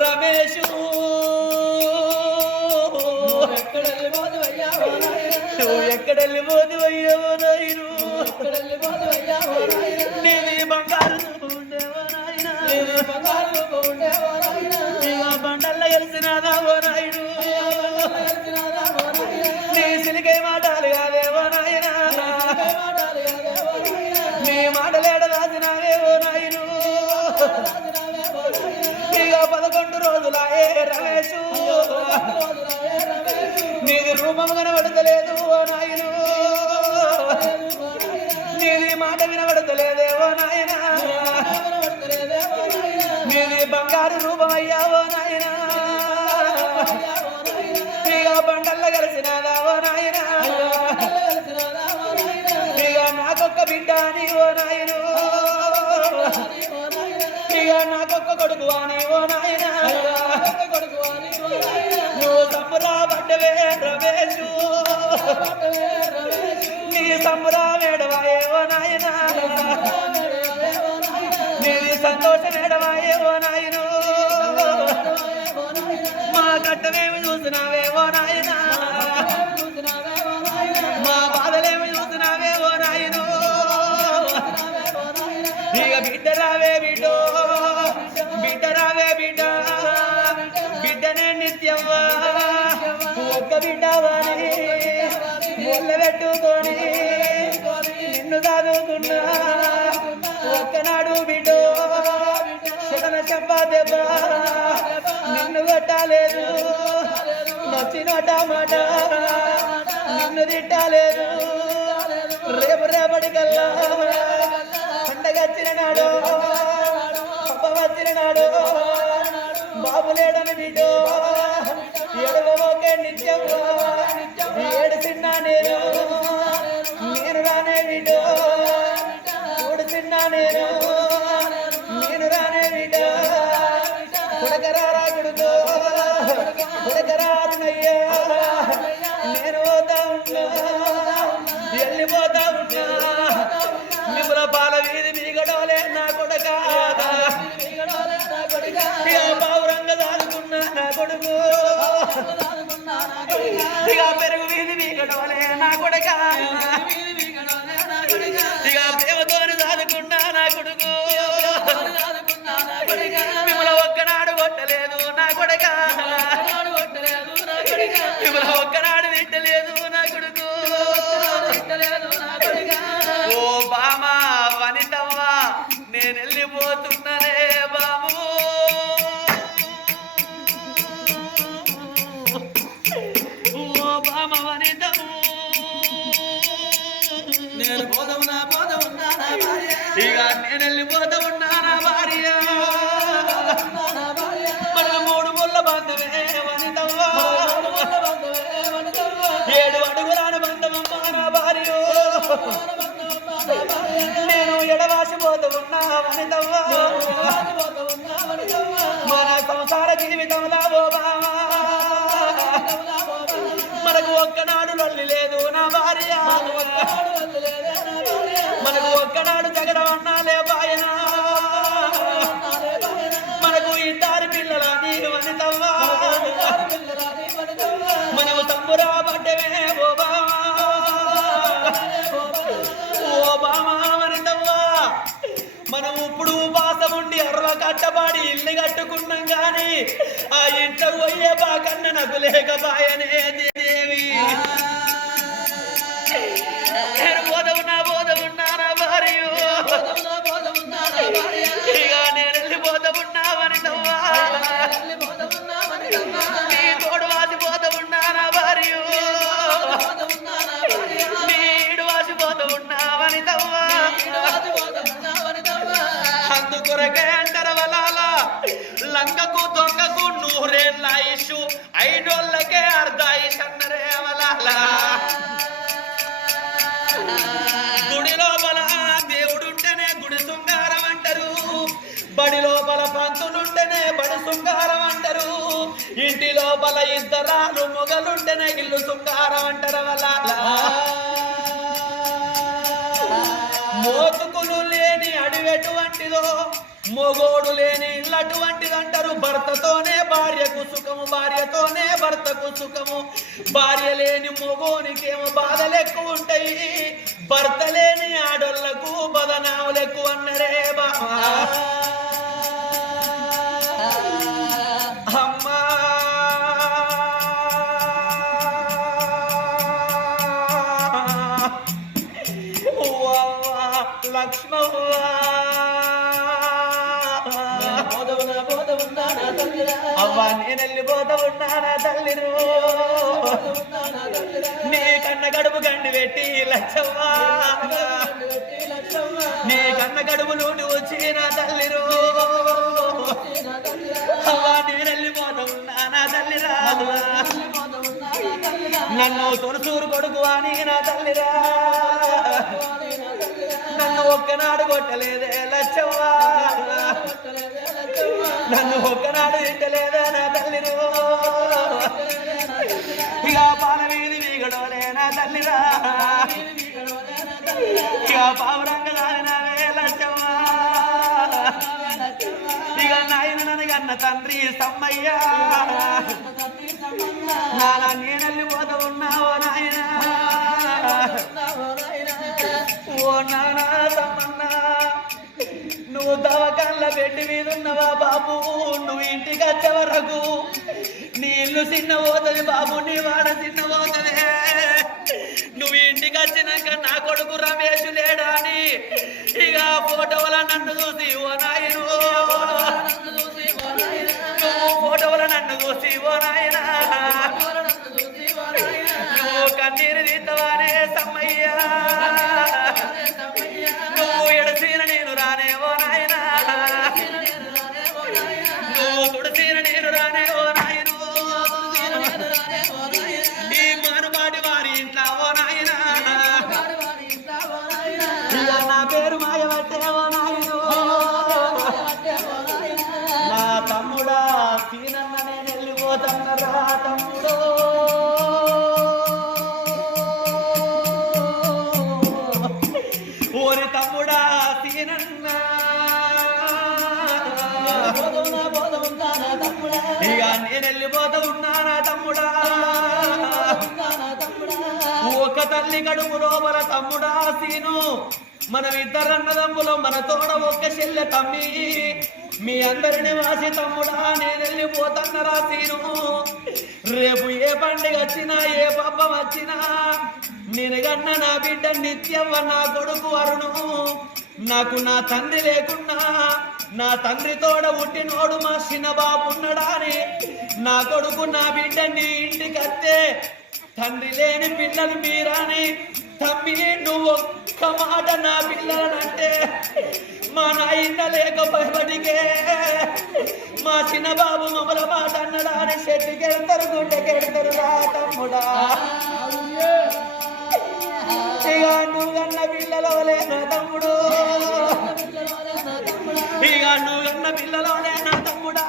రమేషు. ఎక్కడ ఎక్కడెళ్ళిపోదు అయ్యావో నాయను? నీది బంగారు ఉండేవో నాయన? నీవు బంగారు నాయనా? బండల్ల కలిసినాదా ఓ నాయుడు రూపం కనబడతలేదు ఓ నాయను. నీది మాట వినబడతలేదే ఓ నాయన. కనబడతలేదే నీది బంగారు రూపం అయ్యావో నాయన. అయ్యా ఓ నాయనా? ఇక బండల్ల కలిసినాదా ఓ నాయన. వెళ్తున్నారా నాకొక్క బిడ్డ అని ఓ నాయను. అని నాకొక్క కొడుకు అని ఓ నాయన. కొడుకు నువ్వు తమ్మురా పడ్డవే సంబరా తమ్మురా వేడవాయే ఓ నాయన రామేడవే నాయనా? నీది సంతోషం వేడవాయే ఓ నాయను మా కట్టమేమి చూసినావే ఓ నాయన ఒక్కనాడు బిడో శతన చెప్ప దెబ్బ. నిన్ను కొట్టలేదు. నచ్చినోట మాట. నిన్ను తిట్టలేదు. రేపు రేపటి కల్లా పండగచ్చిన నాడు పప్ప వచ్చిన నాడు బాబు లేడని బిడ్డో ఎడవోకే నిత్యం కుడకరారా గుడుతో కుడకరారునయ్యా నేను పోతా ఉన్నా వెళ్ళిపోతా ఉన్నా మిమ్మల పాల వీధి మీ గడవలే నా కొడక. పావురంగ దాదుకున్నా నా కొడుకు. కొట్టలేదు నా కొడక. మిమ్మల ఒక్కనాడు తిట్టలేదు నా కొడుకు. ఓ బామా వనితవ్వా నేను వెళ్ళిపోతున్నానే బాబు ఓ బామ వనితము నేను పోదవునా పోదవున్నా నా భార్య ఇక నేను వెళ్ళిపోతూ ఉన్నానా ఎడవాసిపోతూ మన సంసార జీవితంలో మనకు ఒక్కనాడు లొల్లి లేదు నా నుండి ఉండి కట్టబాడి ఇల్లు కట్టుకున్నాం గాని ఆ ఇంట్లో పోయే బాకన్న నాకు లేకపాయనే దేవి నేను పోదవున్నా పోదవున్నా నా భార్య? లంకకు దొంగకు నూరేళ్ళ ఇషు. ఐడోళ్ళకే అర్ధ ఇష్ అన్నరే గుడి లోపల దేవుడుంటేనే గుడి శృంగారం అంటారు బడి లోపల పంతులుంటేనే బడి శృంగారం అంటారు ఇంటి లోపల ఇద్దరాలు మొగలుంటేనే ఇల్లు శృంగారం అంటారు వలాల మోతుకులు లేని అడివెటువంటిదో మొగోడు లేని ఇల్లు అటువంటిది అంటారు భర్తతోనే భార్యకు సుఖము భార్యతోనే భర్తకు సుఖము. భార్య లేని మొగోనికేమో బాధలు ఎక్కువ ఉంటాయి. భర్త లేని ఆడోళ్ళకు బదనాములు ఎక్కువ అన్నరే బావా అమ్మా. లక్ష్మవ్వ. అవ్వా నేను వెళ్ళిపోతా ఉన్నానా తల్లిను. నీ కన్న గడుపు గండి పెట్టి లచ్చవ్వా. నీ కన్న గడుపు నూటి వచ్చి నా తల్లిను. అవ్వా నేను వెళ్ళిపోతా ఉన్నానా నన్ను తొలసూరు కొడుకు అని నా తల్లిరా నన్ను ఒక్కనాడు కొట్టలేదే లచ్చవ్వా. నన్ను ఒక్కనాడు తింటలేదా నా తల్లిను. కొట్టలేదే ఇక పాల వీధి వీగడోలే నా తల్లిరా. ఇక పావురంగ దానినవే ఇక నాయన ననగన్న తండ్రి సమ్మయ్యా. నాలా నేనల్లి పోత ఉన్నావో నాయనా. నాయనా ఓ నానా తమ్మన్నా నువ్వు దవకాళ్ళ పెట్టి మీద ఉన్నవా బాబు? నువ్వు ఇంటికి వచ్చే వరకు. నీ ఇల్లు చిన్న పోతుంది బాబు నీ వాడ చిన్న పోతుంది. నువ్వు ఇంటికి వచ్చినాక నా కొడుకు రమేష్ లేడా అని? ఇక ఫోటోల నన్ను చూసి ఓ నాయను. ఫోటోల నన్ను చూసి ఓ నాయనా. నేను వెళ్ళిపోతా ఉన్నానా తమ్ముడా? తమ్ముడా ఒక తల్లి కడుపు లోపల తమ్ముడా సీను. మనం ఇద్దరన్నదమ్ములో మన తోడ ఒక్క చెల్లె తమ్మి. మీ అందరిని వాసి తమ్ముడా నేను వెళ్ళిపోతన్నరా సీను. రేపు ఏ పండుగ వచ్చినా ఏ పబ్బ వచ్చినా నేను గన్న నా బిడ్డ నిత్యవ్వ నా కొడుకు అరుణు. నాకు నా తండ్రి లేకున్నా నా తండ్రి తోడ పుట్టినోడు మా చిన్న బాబు ఉన్నాడా అని నా కొడుకు నా బిడ్డ నీ ఇంటికి అత్తే తండ్రి లేని పిల్లలు మీరాని. తమ్మి నువ్వు ఒక్క మాట నా పిల్లలనంటే. మా నాయన భయపడికే. మా చిన్న బాబు మమ్మల మాట అన్నడా అని చెట్టుకెళ్తారు గుండెకెళ్తారు రా తమ్ముడా. ఇక నువ్వన్న పిల్లలోలే నా తమ్ముడు? ఇక నువ్వన్న పిల్లలోలే నా తమ్ముడా?